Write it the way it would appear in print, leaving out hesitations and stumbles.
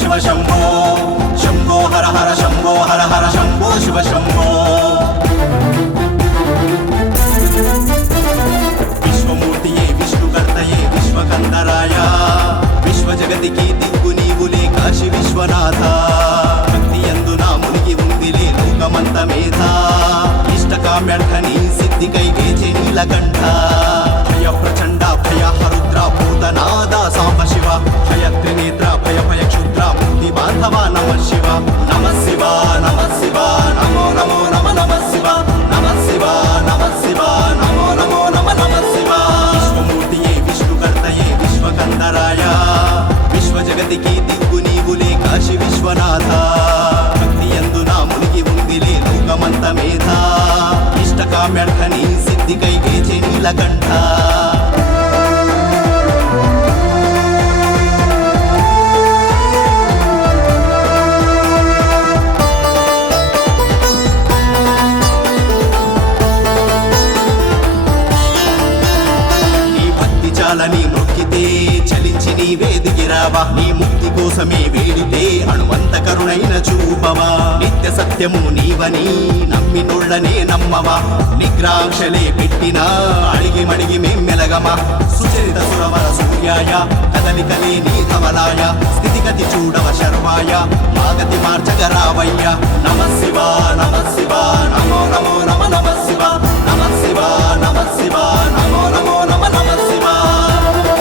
శివ శంభో శంభో హర హర శంభో హర హర శంభో శివ శంభో విశ్వమూర్తియే విష్ణుకర్తయే విశ్వకందరాయ విశ్వజగతికి దిక్కు నీవులే కాశీ విశ్వనాథ భక్తి యందు నా మునిగి ఉందిలే లోకమంత మేధ ఇష్టకామ్యర్థని సిద్ధికై వేచే నీలకంఠ భయ ప్రచండ భయ హరుద్ర భూతనాద సాంబ శివ భయ త్రినేత్ర భయ భయ క్షుద్ర ముక్తి బాంధవ నమ శివ నమ శివ నమ శివ నమో నమో నమ నమ శివ నమ శివ నమ శివ నమో నమో నమ నమ శివ విశ్వమూర్తియే విష్ణుకర్తయే విశ్వకందరాయ విశ్వజగతికి దిక్కు నీవులే కాశీ విశ్వనాథ భక్తి యందు నా మునిగి ఉందిలే లోకమంత మేధ ఇష్టకామ్యర్థని సిద్ధికై వేచే నీలకంఠ నీ మొక్కితే చలించి నీవే దిగిరావా నీ ముక్తి కోసమే వేడితే అణువంత కరుణైన చూపవా నిత్య సత్యము నీవని నమ్మినోళ్ళనే నమ్మవా నిగ్రాక్షలే పెట్టినా అడిగి మడిగి మెల్లగమా సుచరిత సురవర సూర్యాయ కదలికలే నీ ధవలాయ స్థితిగతి చూడవ శర్వాయ మాగతి మార్చగరావయ్య నమ శివ నమ శివ